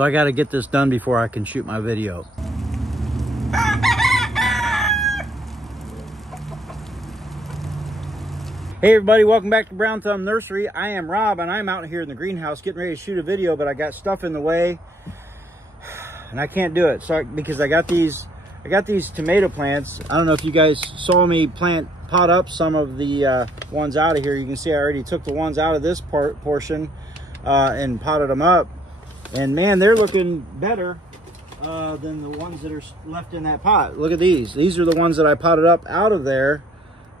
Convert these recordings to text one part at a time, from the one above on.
So I got to get this done before I can shoot my video. Hey everybody, welcome back to Brown Thumb Nursery. I am Rob and I'm out here in the greenhouse getting ready to shoot a video, but I got stuff in the way and I can't do it. So because I got these tomato plants. I don't know if you guys saw me pot up some of the ones out of here. You can see I already took the ones out of this portion and potted them up. And man, they're looking better than the ones that are left in that pot. Look at these. These are the ones that I potted up out of there.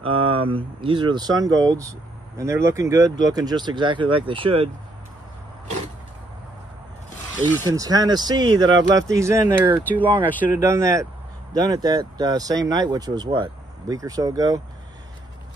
These are the sun golds and they're looking good, looking just exactly like they should. So you can kind of see that I've left these in there too long. I should have done it that same night, which was what, a week or so ago,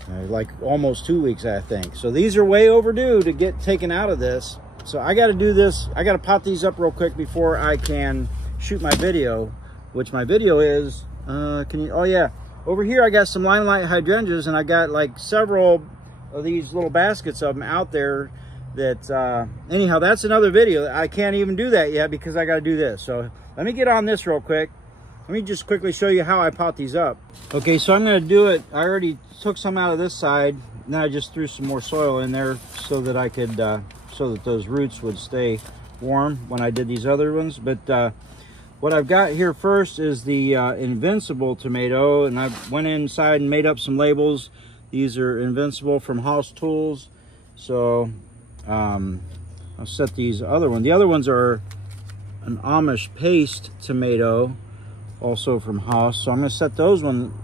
like almost 2 weeks, I think. So these are way overdue to get taken out of this. So I got to do this. I got to pot these up real quick before I can shoot my video, which my video is, oh yeah. Over here, I got some limelight hydrangeas, and I got like several of these little baskets of them out there that, anyhow, that's another video. I can't even do that yet because I got to do this. So let me get on this real quick. Let me just quickly show you how I pot these up. Okay, so I'm going to do it. I already took some out of this side. Then I just threw some more soil in there so that I could, so that those roots would stay warm when I did these other ones. But, what I've got here first is the Invincible tomato, and I went inside and made up some labels. These are Invincible from House Tools. So I'll set these other ones. The other ones are an Amish paste tomato, also from House. So I'm going to set those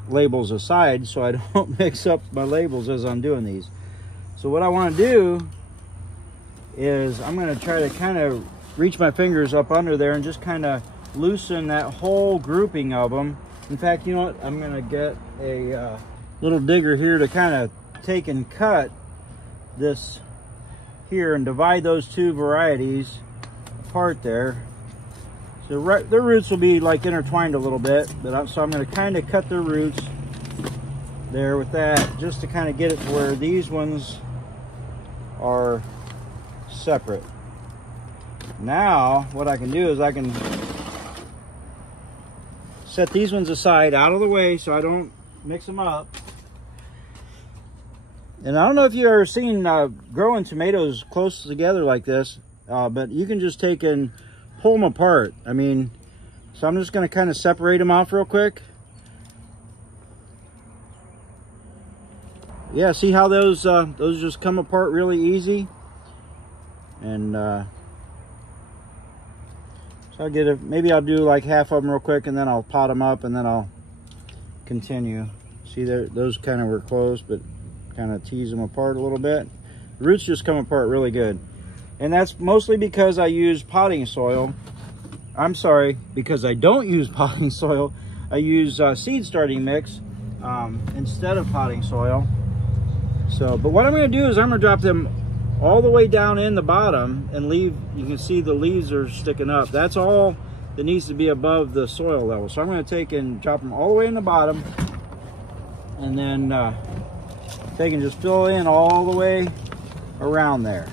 labels aside so I don't mix up my labels as I'm doing these. So what I want to do is I'm going to try to kind of reach my fingers up under there and just kind of loosen that whole grouping of them. In fact, you know what? I'm going to get a little digger here to kind of take and cut this here and divide those two varieties apart there. So their roots will be like intertwined a little bit, but so I'm going to kind of cut their roots there with that, just to kind of get it to where these ones are separate. Now what I can do is I can set these ones aside out of the way so I don't mix them up. And I don't know if you've ever seen growing tomatoes close together like this, but you can just take and pull them apart. I mean, so I'm just going to kind of separate them off real quick. Yeah, see how those just come apart really easy? And so I'll get it. Maybe I'll do like half of them real quick, and then I'll pot them up, and then I'll continue. See, those kind of were closed, but kind of tease them apart a little bit. The roots just come apart really good, and that's mostly because I use potting soil. I'm sorry, because I don't use potting soil. I use seed starting mix instead of potting soil. So, but what I'm going to do is I'm going to drop them all the way down in the bottom and leave. You can see the leaves are sticking up. That's all that needs to be above the soil level. So I'm going to take and drop them all the way in the bottom, and then take and just fill in all the way around there.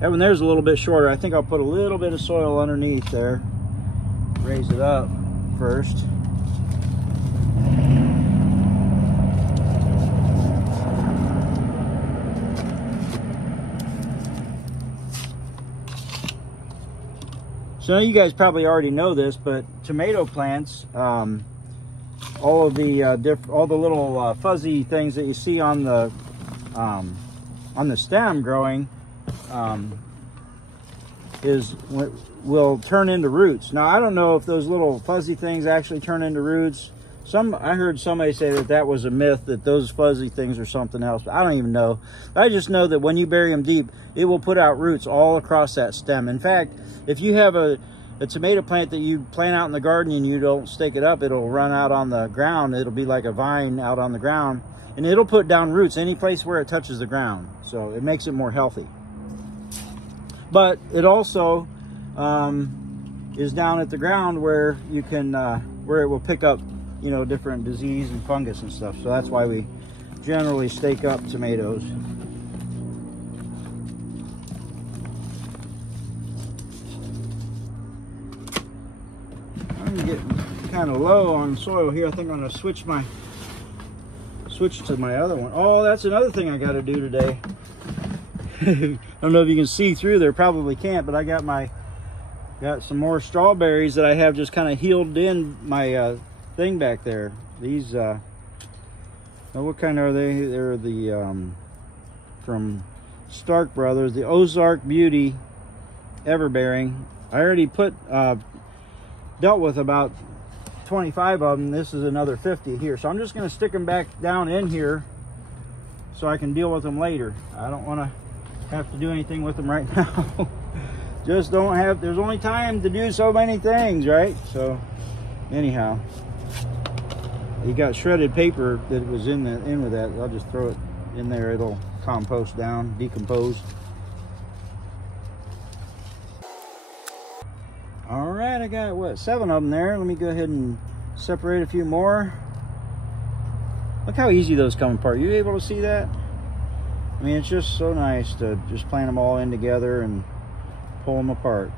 That one there's a little bit shorter. I think I'll put a little bit of soil underneath there. Raise it up first. So you guys probably already know this, but tomato plants, all the little fuzzy things that you see on the stem growing, will turn into roots. Now I don't know if those little fuzzy things actually turn into roots. I heard somebody say that was a myth, that those fuzzy things are something else, but I don't even know. I just know that when you bury them deep, it will put out roots all across that stem. In fact, if you have a tomato plant that you plant out in the garden and you don't stake it up, it'll run out on the ground. It'll be like a vine out on the ground, and it'll put down roots any place where it touches the ground. So it makes it more healthy. But it also is down at the ground where you can, where it will pick up, you know, different disease and fungus and stuff. So that's why we generally stake up tomatoes. I'm getting kind of low on soil here. I think I'm going to switch to my other one. Oh, that's another thing I got to do today. I don't know if you can see through there, probably can't, but I got some more strawberries that I have just kind of healed in my thing back there. These what kind are they? They're the from Stark Brothers, the Ozark Beauty Everbearing. I already dealt with about 25 of them. This is another 50 here, so I'm just going to stick them back down in here so I can deal with them later. I don't want to have to do anything with them right now. Just don't have, there's only time to do so many things, right? So anyhow, you got shredded paper that was in with that. I'll just throw it in there. It'll compost down, decompose. All right, I got what, 7 of them there. Let me go ahead and separate a few more. Look how easy those come apart. You able to see that? I mean, it's just so nice to just plant them all in together and pull them apart.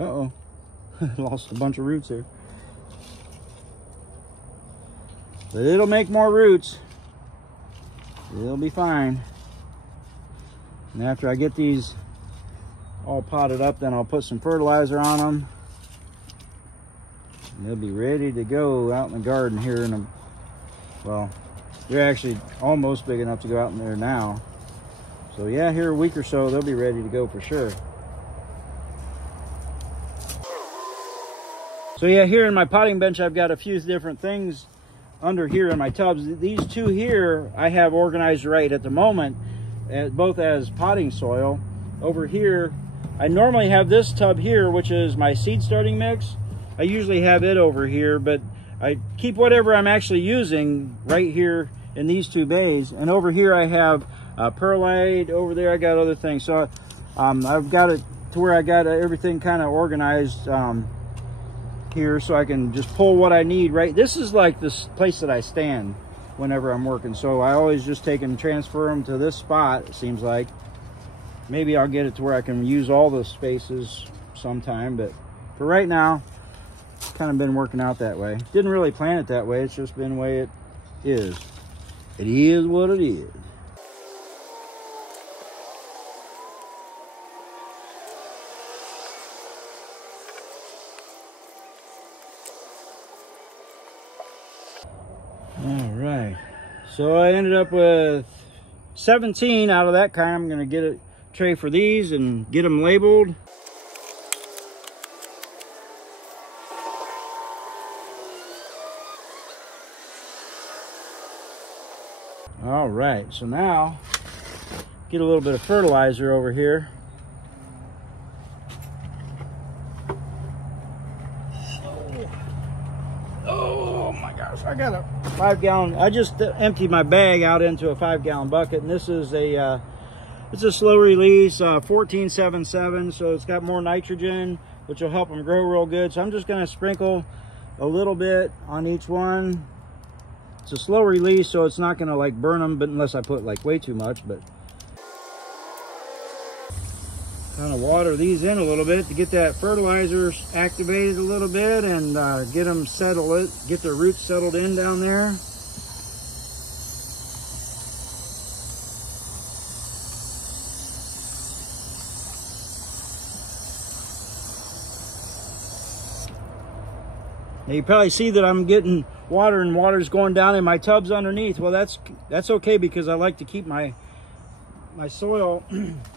Uh-oh. Lost a bunch of roots here. But it'll make more roots. It'll be fine. And after I get these all potted up, then I'll put some fertilizer on them. And they'll be ready to go out in the garden here in a, well, they're actually almost big enough to go out in there now. So yeah, here a week or so, they'll be ready to go for sure. So yeah, here in my potting bench, I've got a few different things under here in my tubs. These 2 here, I have organized right at the moment, both as potting soil. Over here, I normally have this tub here, which is my seed starting mix. I usually have it over here, but I keep whatever I'm actually using right here in these 2 bays. And over here, I have perlite. Over there, I got other things. So I've got it to where I got everything kind of organized here, so I can just pull what I need. Right, this is like this place that I stand whenever I'm working, so I always just take and transfer them to this spot. It seems like maybe I'll get it to where I can use all the spaces sometime, but for right now, kind of been working out that way. Didn't really plan it that way, it's just been the way it is. It is what it is. All right, so I ended up with 17 out of that kind. I'm going to get a tray for these and get them labeled. All right, so now get a little bit of fertilizer over here. I got a 5-gallon. I just emptied my bag out into a 5-gallon bucket, and this is it's a slow release 1477, so it's got more nitrogen, which will help them grow real good. So I'm just going to sprinkle a little bit on each one. It's a slow release, so it's not going to like burn them, but unless I put like way too much. But kind of water these in a little bit to get that fertilizer activated a little bit and get them settled, get their roots settled in down there. Now you probably see that I'm getting water, and water's going down in my tubs underneath. Well, that's okay, because I like to keep my soil,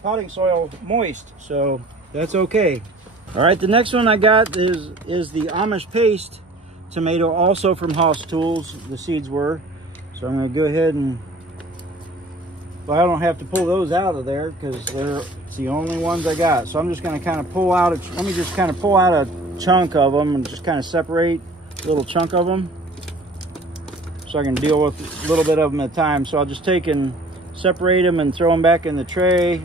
potting soil, moist, so that's okay. All right, the next one I got is the Amish paste tomato, also from Haas Tools. The seeds were, so I'm going to go ahead and but I don't have to pull those out of there because it's the only ones I got. So I'm just going to kind of pull out let me just kind of pull out a chunk of them and just kind of separate a little chunk of them so I can deal with a little bit of them at a time. So I'll just take and separate them and throw them back in the tray.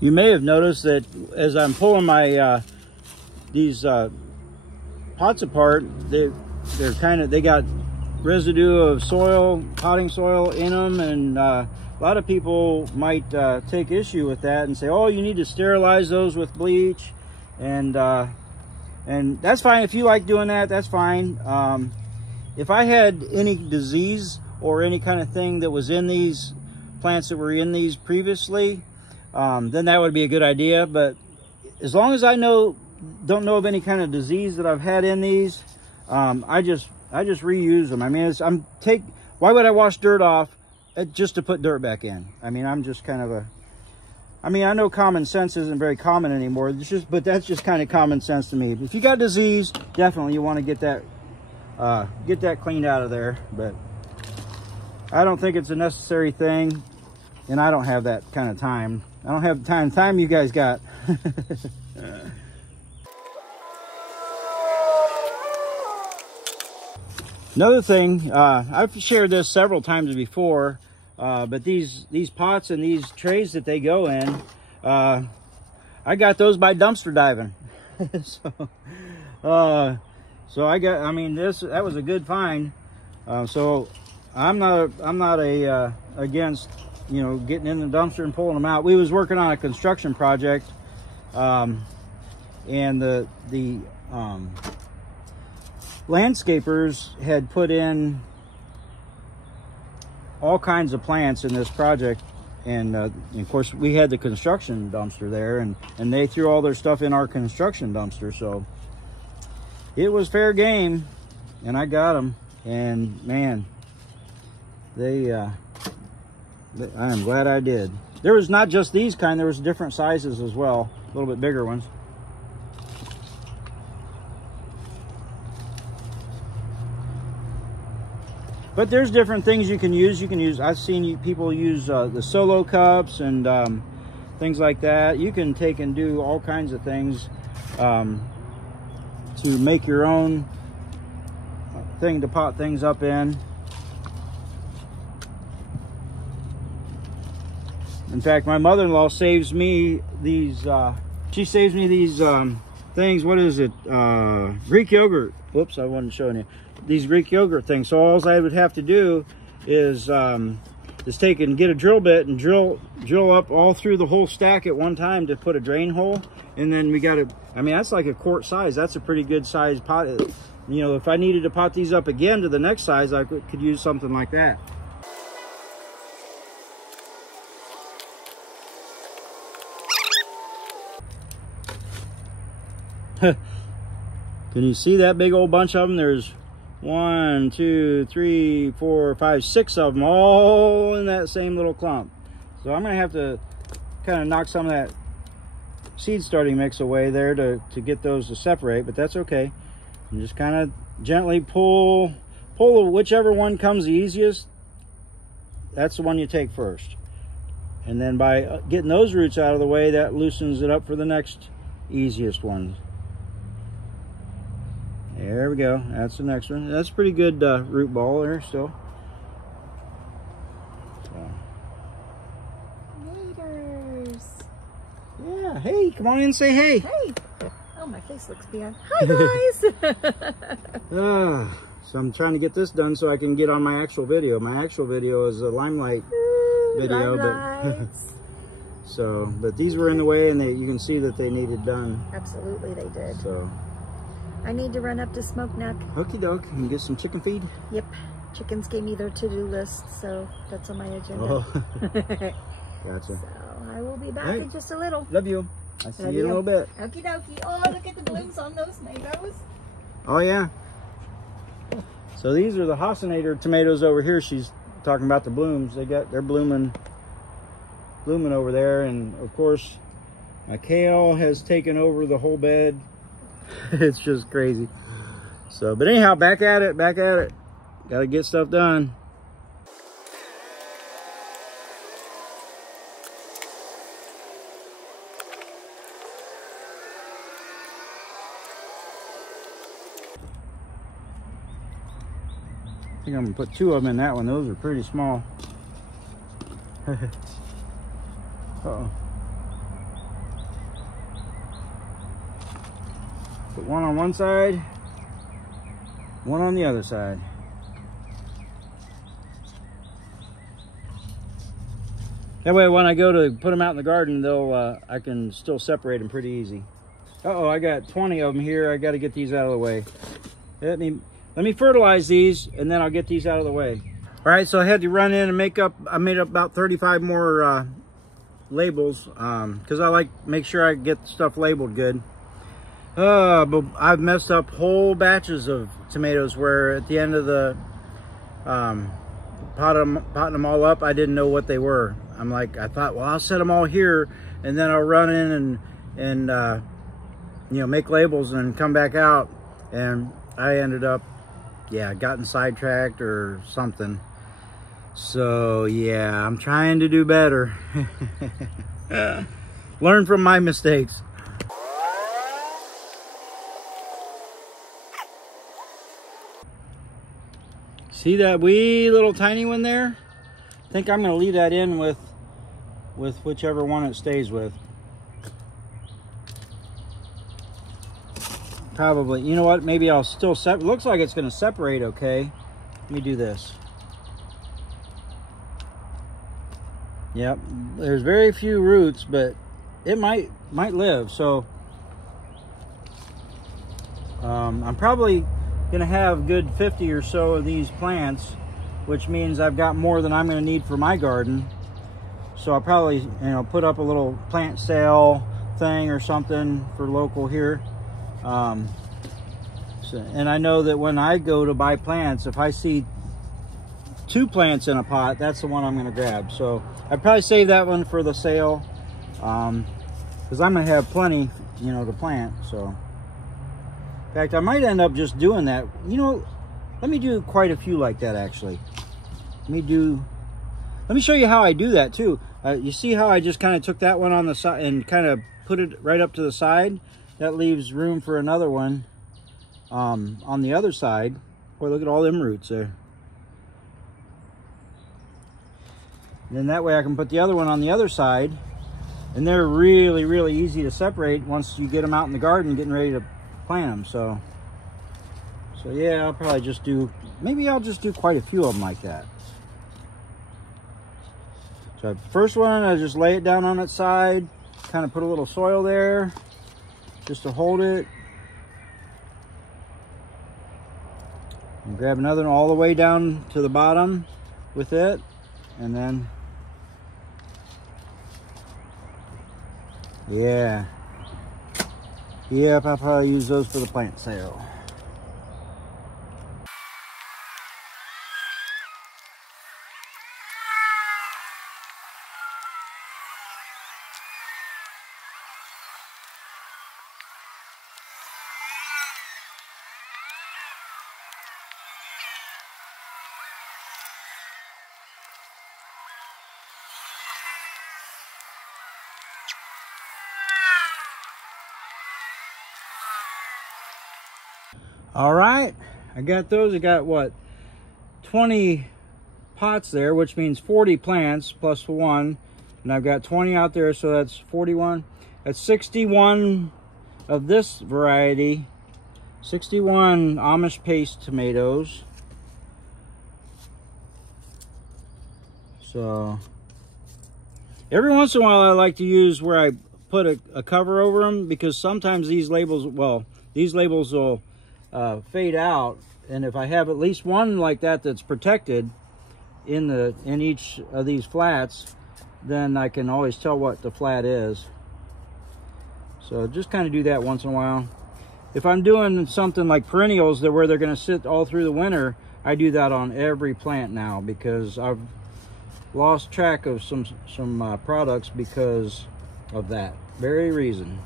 You may have noticed that as I'm pulling my these pots apart, they got residue of soil, potting soil in them, and a lot of people might take issue with that and say, "Oh, you need to sterilize those with bleach," and that's fine. If you like doing that, that's fine. If I had any disease or any kind of thing that was in these plants that were in these previously, then that would be a good idea. But as long as I don't know of any kind of disease that I've had in these, I just reuse them. I mean, why would I wash dirt off just to put dirt back in? I mean, I'm just kind of I know common sense isn't very common anymore. But that's just kind of common sense to me. If you got disease, definitely you want to get that cleaned out of there. But I don't think it's a necessary thing, and I don't have that kind of time. I don't have the time you guys got. Another thing, I've shared this several times before, but these pots and these trays that they go in, I got those by dumpster diving. So that was a good find. So I'm not against, you know, getting in the dumpster and pulling them out. We was working on a construction project, and the landscapers had put in all kinds of plants in this project, and of course we had the construction dumpster there, and they threw all their stuff in our construction dumpster. So it was fair game, and I got them, and man, I am glad I did. There was not just these kind, there was different sizes as well, a little bit bigger ones. But there's different things you can use. I've seen people use the solo cups and things like that. You can take and do all kinds of things to make your own thing to pot things up in. In fact, my mother-in-law saves me these, she saves me these things. What is it? Greek yogurt. Whoops, I wasn't showing you. These Greek yogurt things. So all I would have to do is take and get a drill bit and drill up all through the whole stack at one time to put a drain hole. And then we got to, I mean, that's like a quart size. That's a pretty good size pot. You know, if I needed to pot these up again to the next size, I could use something like that. Can you see that big old bunch of them? There's 1, 2, 3, 4, 5, 6 of them all in that same little clump. So I'm gonna have to kind of knock some of that seed starting mix away there to get those to separate, but that's okay. And just kind of gently pull whichever one comes the easiest. That's the one you take first, and then by getting those roots out of the way, that loosens it up for the next easiest one. There we go. That's the next one. That's a pretty good root ball there still. So. Gators. Yeah. Hey, come on in and say hey. Hey. Oh, my face looks bad. Hi, guys. So I'm trying to get this done so I can get on my actual video. My actual video is a limelight video, but these were in the way, and you can see that they needed done. Absolutely, they did. So. I need to run up to Smoke Neck. Okie doke, and get some chicken feed? Yep. Chickens gave me their to-do list, so that's on my agenda. Oh. Gotcha. So I will be back Hey. in just a little. Love you. I'll see Love you in a little bit. Okie dokie. Oh, look at the blooms on those tomatoes. Oh yeah. So these are the Hosinator tomatoes over here. She's talking about the blooms. They're blooming over there, and of course my kale has taken over the whole bed. It's just crazy. So, but anyhow, back at it. Got to get stuff done. I think I'm gonna put 2 of them in that one. Those are pretty small. Uh-oh. Put 1 on one side, 1 on the other side. That way when I go to put them out in the garden, they'll I can still separate them pretty easy. Uh-oh, I got 20 of them here. I got to get these out of the way. Let me fertilize these, and then I'll get these out of the way. All right, so I had to run in and I made up about 35 more labels, because I make sure I get stuff labeled good. But I've messed up whole batches of tomatoes where at the end of the potting them all up, I didn't know what they were. I thought, well, I'll set them all here, and then I'll run in and you know, make labels and come back out, and I ended up, yeah, gotten sidetracked or something. So yeah, I'm trying to do better. Learn from my mistakes. See that wee little tiny one there? I think I'm gonna leave that in with whichever one it stays with. Probably, you know what, maybe I'll still looks like it's gonna separate okay. Let me do this. Yep, there's very few roots, but it might live. So I'm probably gonna have good 50 or so of these plants, which means I've got more than I'm gonna need for my garden. So I'll probably, you know, put up a little plant sale thing or something for local here. And I know that when I go to buy plants, if I see 2 plants in a pot, that's the one I'm going to grab. So I'd probably save that one for the sale, because I'm going to have plenty, you know, to plant. So in fact, I might end up just doing that. You know, let me do quite a few like that actually. Let me show you how I do that too. You see how I just kind of took that one on the side and kind of put it right up to the side? That leaves room for another one on the other side. Boy, look at all them roots there. And then that way I can put the other one on the other side, and they're really, really easy to separate once you get them out in the garden getting ready to plant them. So yeah, I'll probably just do, maybe I'll just do quite a few of them like that. So first one, I just lay it down on its side, kind of put a little soil there just to hold it. And grab another one all the way down to the bottom with it, and then, yeah. Yep, I'll probably use those for the plant sale. All right, I got those. I got what, 20 pots there, which means 40 plants plus 1, and I've got 20 out there, so that's 41. That's 61 of this variety, 61 Amish paste tomatoes. So every once in a while I like to use where I put a cover over them, because sometimes these labels, well, these labels will fade out, and if I have at least one like that that's protected in each of these flats, then I can always tell what the flat is. So just kind of do that once in a while. If I'm doing something like perennials that where they're going to sit all through the winter, I do that on every plant now, because I've lost track of some products because of that very reason.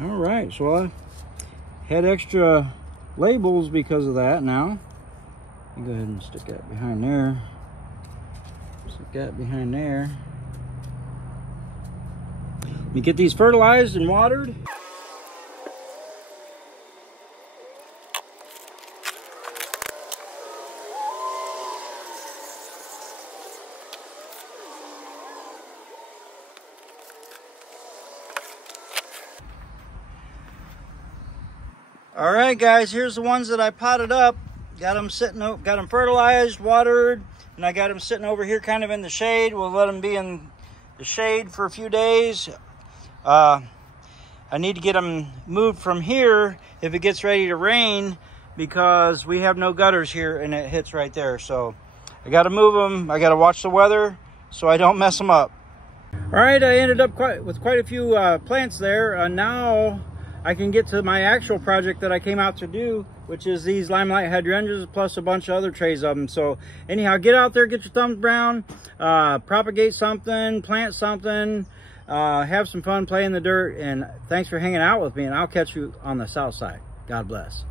All right, so I had extra labels because of that. Now I'll go ahead and stick that behind there. Stick that behind there. Let me get these fertilized and watered. All right, guys, here's the ones that I potted up. Got them sitting, got them fertilized, watered, and I got them sitting over here kind of in the shade. We'll let them be in the shade for a few days. I need to get them moved from here if it gets ready to rain, because we have no gutters here and it hits right there. So I got to move them. I got to watch the weather so I don't mess them up. All right, I ended up with quite a few plants there. Now I can get to my actual project that I came out to do, which is these limelight hydrangeas plus a bunch of other trays of them. So anyhow, get out there, get your thumbs brown, propagate something, plant something, have some fun, play in the dirt, and thanks for hanging out with me, and I'll catch you on the south side. God bless.